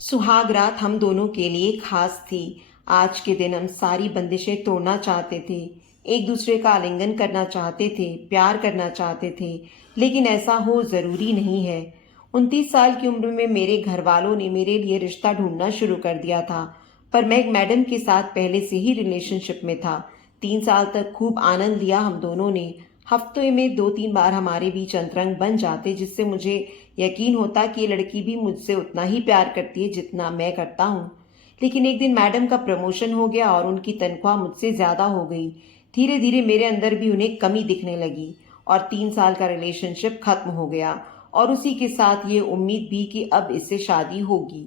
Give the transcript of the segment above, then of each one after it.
सुहाग रात हम दोनों के लिए खास थी। आज के दिन हम सारी बंदिशें तोड़ना चाहते थे, एक दूसरे का आलिंगन करना चाहते थे, प्यार करना चाहते थे, लेकिन ऐसा हो जरूरी नहीं है। 29 साल की उम्र में मेरे घर वालों ने मेरे लिए रिश्ता ढूंढना शुरू कर दिया था, पर मैं एक मैडम के साथ पहले से ही रिलेशनशिप में था। 3 साल तक खूब आनंद लिया हम दोनों ने। हफ्ते में 2-3 बार हमारे बीच अंतरंग बन जाते, जिससे मुझे यकीन होता कि ये लड़की भी मुझसे उतना ही प्यार करती है जितना मैं करता हूँ। लेकिन एक दिन मैडम का प्रमोशन हो गया और उनकी तनख्वाह मुझसे ज्यादा हो गई। धीरे धीरे मेरे अंदर भी उन्हें कमी दिखने लगी और 3 साल का रिलेशनशिप खत्म हो गया, और उसी के साथ ये उम्मीद भी कि अब इससे शादी होगी।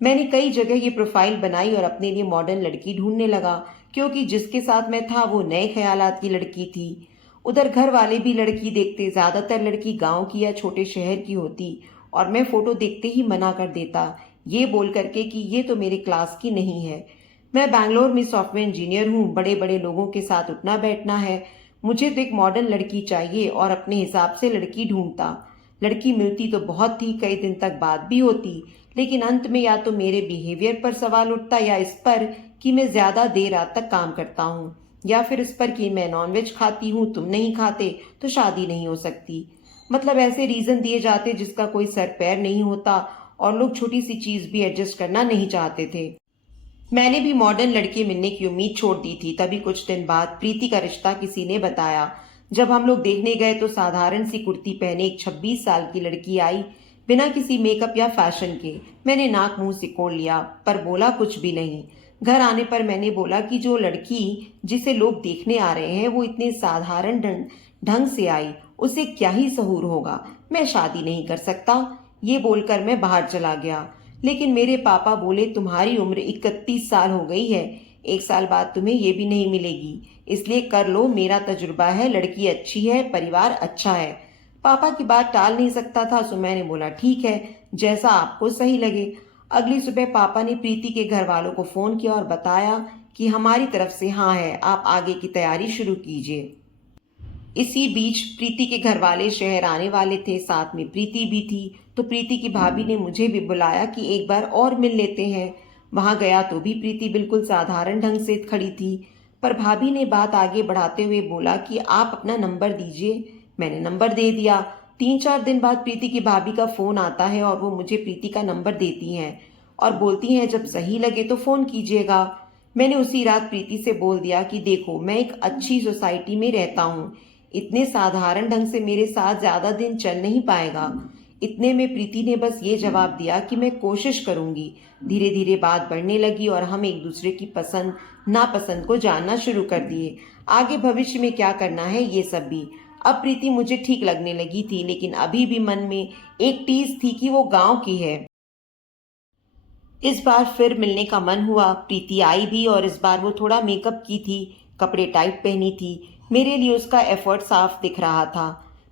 मैंने कई जगह ये प्रोफाइल बनाई और अपने लिए मॉडर्न लड़की ढूंढने लगा, क्योंकि जिसके साथ मैं था वो नए ख्यालात की लड़की थी। उधर घर वाले भी लड़की देखते, ज्यादातर लड़की गांव की या छोटे शहर की होती, और मैं फोटो देखते ही मना कर देता, ये बोल करके कि ये तो मेरे क्लास की नहीं है। मैं बैंगलोर में सॉफ्टवेयर इंजीनियर हूँ, बड़े बड़े लोगों के साथ उठना बैठना है। मुझे तो एक मॉडर्न लड़की चाहिए और अपने हिसाब से लड़की ढूंढता। लड़की मिलती तो बहुत थी, कई दिन तक बात भी होती, लेकिन अंत में या तो मेरे बिहेवियर पर सवाल उठता या इस पर कि मैं ज्यादा देर रात तक काम करता हूँ, या फिर इस पर कि मैं नॉनवेज खाती हूँ, तुम नहीं खाते तो शादी नहीं हो सकती। मतलब ऐसे रीजन दिए जाते जिसका कोई सर पैर नहीं होता, और लोग छोटी सी चीज भी एडजस्ट करना नहीं चाहते थे। मैंने भी मॉडर्न लड़के मिलने की उम्मीद छोड़ दी थी। तभी कुछ दिन बाद प्रीति का रिश्ता किसी ने बताया। जब हम लोग देखने गए तो साधारण सी कुर्ती पहने एक 26 साल की लड़की आई, बिना किसी मेकअप या फैशन के। मैंने नाक मुंह सिकोड़ लिया, पर बोला कुछ भी नहीं। घर आने पर मैंने बोला कि जो लड़की जिसे लोग देखने आ रहे हैं वो इतने साधारण ढंग से आई, उसे क्या ही सहूर होगा, मैं शादी नहीं कर सकता। ये बोलकर मैं बाहर चला गया। लेकिन मेरे पापा बोले, तुम्हारी उम्र 31 साल हो गई है, 1 साल बाद तुम्हें ये भी नहीं मिलेगी, इसलिए कर लो, मेरा तजुर्बा है, लड़की अच्छी है, परिवार अच्छा है। पापा की बात टाल नहीं सकता था, सो मैंने बोला ठीक है, जैसा आपको सही लगे। अगली सुबह पापा ने प्रीति के घर वालों को फोन किया और बताया कि हमारी तरफ से हाँ है, आप आगे की तैयारी शुरू कीजिए। इसी बीच प्रीति के घर वाले शहर आने वाले थे, साथ में प्रीति भी थी। तो प्रीति की भाभी ने मुझे भी बुलाया कि एक बार और मिल लेते हैं। वहां गया तो भी प्रीति बिल्कुल साधारण ढंग से खड़ी थी, पर भाभी ने बात आगे बढ़ाते हुए बोला कि आप अपना नंबर दीजिए। मैंने नंबर दे दिया। 3-4 दिन बाद प्रीति की भाभी का फोन आता है और वो मुझे प्रीति का नंबर देती हैं और बोलती हैं जब सही लगे तो फोन कीजिएगा। मैंने उसी रात प्रीति से बोल दिया कि देखो, मैं एक अच्छी सोसाइटी में रहता हूँ, इतने साधारण ढंग से मेरे साथ ज्यादा दिन चल नहीं पाएगा। इतने में प्रीति ने बस ये जवाब दिया कि मैं कोशिश करूंगी। धीरे धीरे बात बढ़ने लगी और हम एक दूसरे की पसंद नापसंद को जानना शुरू कर दिए। आगे भविष्य में क्या करना है ये सब भी। अब प्रीति मुझे ठीक लगने लगी थी, लेकिन अभी भी मन में एक टीस थी कि वो गांव की है। इस बार फिर मिलने का मन हुआ। प्रीति आई भी, और इस बार वो थोड़ा मेकअप की थी, कपड़े टाइट पहनी थी। मेरे लिए उसका एफर्ट साफ दिख रहा था।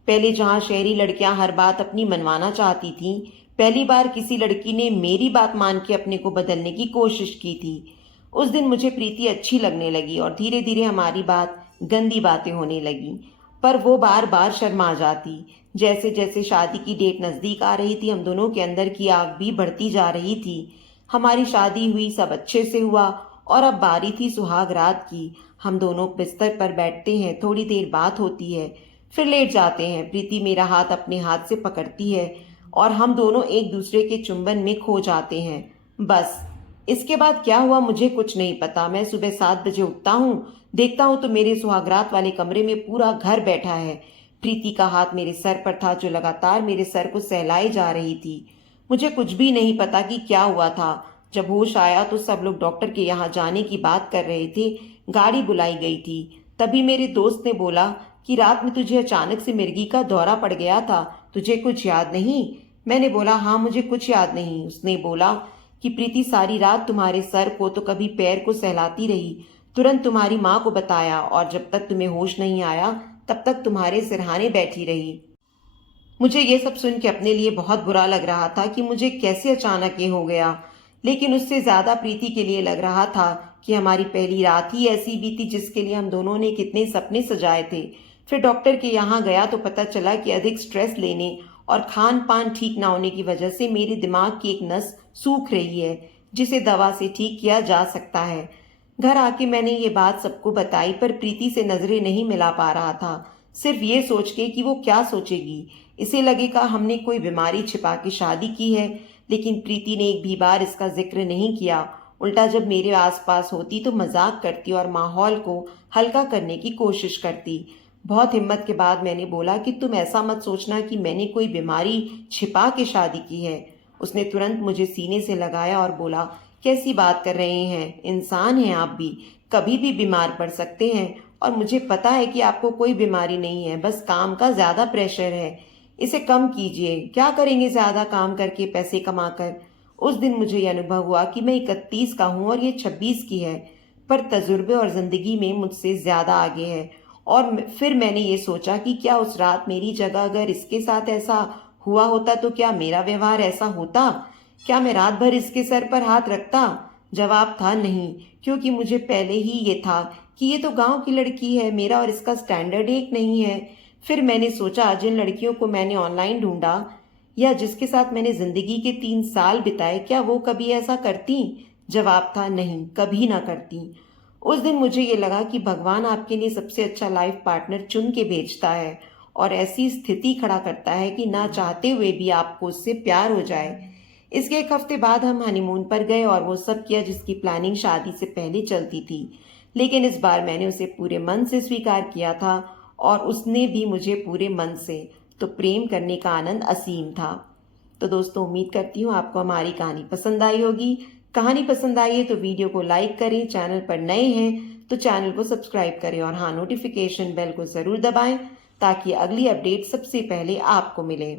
पहले जहां शहरी लड़कियां हर बात अपनी मनवाना चाहती थीं, पहली बार किसी लड़की ने मेरी बात मान के अपने को बदलने की कोशिश की थी। उस दिन मुझे प्रीति अच्छी लगने लगी और धीरे धीरे हमारी बात गंदी बातें होने लगी, पर वो बार बार शर्मा जाती। जैसे जैसे शादी की डेट नजदीक आ रही थी, हम दोनों के अंदर की आग भी बढ़ती जा रही थी। हमारी शादी हुई, सब अच्छे से हुआ, और अब बारी थी सुहाग रात की। हम दोनों बिस्तर पर बैठते हैं, थोड़ी देर बात होती है, फिर लेट जाते हैं। प्रीति मेरा हाथ अपने हाथ से पकड़ती है और हम दोनों एक दूसरे के चुंबन में खो जाते हैं। बस इसके बाद क्या हुआ मुझे कुछ नहीं पता। मैं सुबह 7 बजे उठता हूँ, देखता हूँ तो मेरे सुहागरात वाले कमरे में पूरा घर बैठा है। प्रीति का हाथ मेरे सर पर था, जो लगातार मेरे सर को सहलाई जा रही थी। मुझे कुछ भी नहीं पता कि क्या हुआ था। जब होश आया तो सब लोग डॉक्टर के यहाँ जाने की बात कर रहे थे, गाड़ी बुलाई गई थी। तभी मेरे दोस्त ने बोला कि रात में तुझे अचानक से मिर्गी का दौरा पड़ गया था, तुझे कुछ याद नहीं? मैंने बोला हाँ, मुझे कुछ याद नहीं। उसने बोला कि प्रीति सारी रात तुम्हारे सर को तो कभी पैर को सहलाती रही, तुरंत तुम्हारी माँ को बताया, और जब तक तुम्हें होश नहीं आया तब तक तुम्हारे सिरहाने बैठी रही। मुझे ये सब सुन के अपने लिए बहुत बुरा लग रहा था कि मुझे कैसे अचानक ये हो गया, लेकिन उससे ज्यादा प्रीति के लिए लग रहा था कि हमारी पहली रात ही ऐसी बीती जिसके लिए हम दोनों ने कितने सपने सजाए थे। फिर डॉक्टर के यहाँ गया तो पता चला कि अधिक स्ट्रेस लेने और खान पान ठीक ना होने की वजह से मेरे दिमाग की एक नस सूख रही है जिसे दवा से ठीक किया जा सकता है। घर आके मैंने ये बात सबको बताई पर प्रीति से नजरें नहीं मिला पा रहा था, सिर्फ ये सोच के कि वो क्या सोचेगी। इसे लगेगा हमने कोई बीमारी छिपा के शादी की है। लेकिन प्रीति ने एक भी बार इसका जिक्र नहीं किया। उल्टा जब मेरे आसपास होती तो मजाक करती और माहौल को हल्का करने की कोशिश करती। बहुत हिम्मत के बाद मैंने बोला कि तुम ऐसा मत सोचना कि मैंने कोई बीमारी छिपा के शादी की है। उसने तुरंत मुझे सीने से लगाया और बोला, कैसी बात कर रहे हैं, इंसान हैं आप भी, कभी भी बीमार पड़ सकते हैं। और मुझे पता है कि आपको कोई बीमारी नहीं है, बस काम का ज्यादा प्रेशर है। इसे कम कीजिए, क्या करेंगे ज्यादा काम करके पैसे कमाकर। उस दिन मुझे यह अनुभव हुआ कि मैं 31 का हूँ और ये 26 की है, पर तजुर्बे और जिंदगी में मुझसे ज्यादा आगे है। और फिर मैंने ये सोचा कि क्या उस रात मेरी जगह अगर इसके साथ ऐसा हुआ होता तो क्या मेरा व्यवहार ऐसा होता? क्या मैं रात भर इसके सर पर हाथ रखता? जवाब था नहीं, क्योंकि मुझे पहले ही ये था कि ये तो गांव की लड़की है, मेरा और इसका स्टैंडर्ड एक नहीं है। फिर मैंने सोचा जिन लड़कियों को मैंने ऑनलाइन ढूंढा या जिसके साथ मैंने जिंदगी के 3 साल बिताए, क्या वो कभी ऐसा करती? जवाब था नहीं, कभी ना करती। उस दिन मुझे ये लगा कि भगवान आपके लिए सबसे अच्छा लाइफ पार्टनर चुन के भेजता है और ऐसी स्थिति खड़ा करता है कि ना चाहते हुए भी आपको उससे प्यार हो जाए। इसके एक हफ्ते बाद हम हनीमून पर गए और वो सब किया जिसकी प्लानिंग शादी से पहले चलती थी। लेकिन इस बार मैंने उसे पूरे मन से स्वीकार किया था और उसने भी मुझे पूरे मन से। तो प्रेम करने का आनंद असीम था। तो दोस्तों, उम्मीद करती हूँ आपको हमारी कहानी पसंद आई होगी। कहानी पसंद आई है तो वीडियो को लाइक करें, चैनल पर नए हैं तो चैनल को सब्सक्राइब करें और हाँ, नोटिफिकेशन बेल को ज़रूर दबाएं ताकि अगली अपडेट सबसे पहले आपको मिले।